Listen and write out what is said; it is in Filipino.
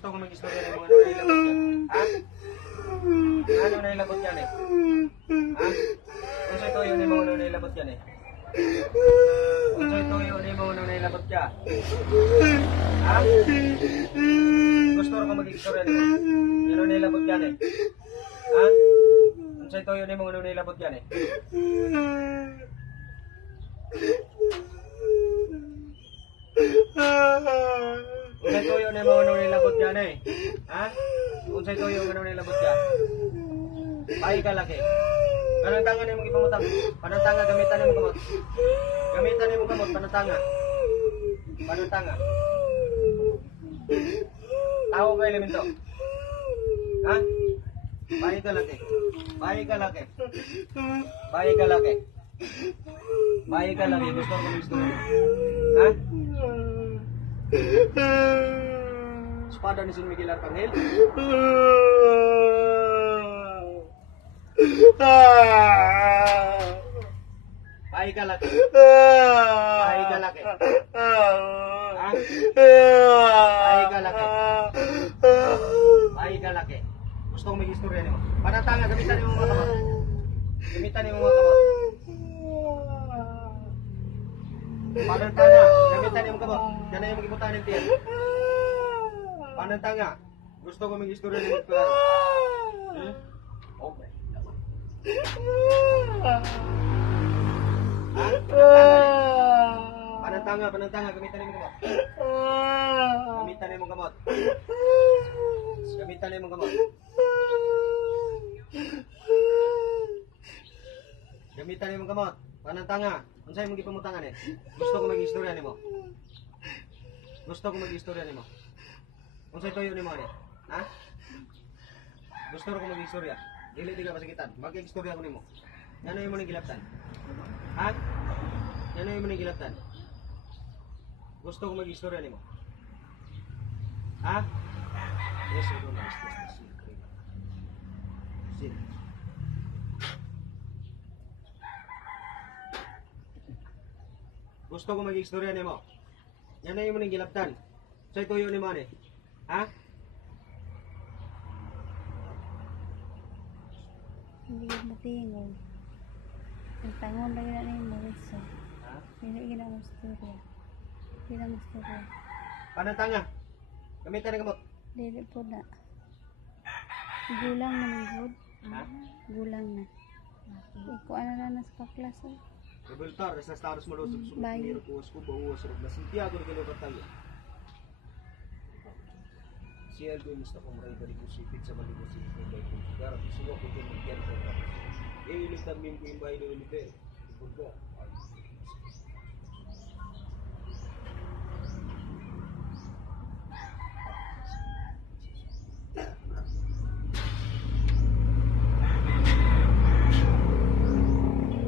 Gusto ko mag-istorya ng mga nailabot yan. Ha? Ano nailabot yan eh? Ha? Kung sa ito yun yung mga nailabot yan eh. Kung sa ito yun yung mga nailabot ka. Ha? Gusto ko mag-istorya nito. Ano nailabot yan eh? Ha? Kung sa ito yun yung mga nailabot yan eh. Kung sa ito yun yung mga ano yan eh. Ha? Kung sa ito yung ano nailabot yan. Ay ka laki. Panantanga na yung ipamutang. Panantanga, gamitan na yung gamot. Gamitan na yung gamot, panantanga. Panantanga. Tao ka elemento. Ha? Bahay ka laki. Bahay ka laki. Bahay ka laki. Bahay ka laki. Gusto ko gusto. Ha? Espada ni San Miguel Arcangel. Bahay ka laki. Bahay ka laki. Ha? Bahay ka laki. Bahay ka laki. Gusto ko may istorya nimo. Panatanga, gamitan nimo mga kamot. Gamitan nimo mga kamot. Panatanga, gamitan nimo kamot. Yan na yung magibutan ng tiyan. Panatanga. Gusto ko may istorya nimo klaro. Hmm? Okay. Ha? Panantanga, panantanga, gamitan nimo kamot. Gamitan nimo kamot. Gamitan nimo kamot. Gamitan nimo kamot. Panantanga. Unsay mo gipamutangan eh? Gusto ko mag-istorya nimo. Gusto ko mag-istorya nimo. Unsay tuyo nimo ni? Ha? Gusto ko mag-istorya. Dili di ka pasakitan. Mag-istorya ko nimo. Yan yung mo gilaptan. Ha? Yan yung mo gilaptan. Gusto ko mag-istorya nimo. Ha? Yes, I don't understand. Sin. Gusto ko mag-istorya nimo. Yan na yung mo gilaptan. Sa ituyo ni mo ni. Ha? Hindi ko matingog. Ang tangon lang na yung Marisa. Ha? Hindi gina mo storya. Hindi na mo storya. Panantanga. Gamitan ng gamot. Dili po na. Gulang na ng good. Ha? Gulang na. Iko ano na na sa kaklase. Rebultar, sa status mo lusog sa Bye. mga ko ko ba uwas na Santiago de Galo Batalla. Si Aldo Mista ko maray bari ko si Pizza Bali ko si Pizza ko Gara ko suwa ko din ng kyan ko. Eh ilim tan min ko imbay no ni Pe. Bulga.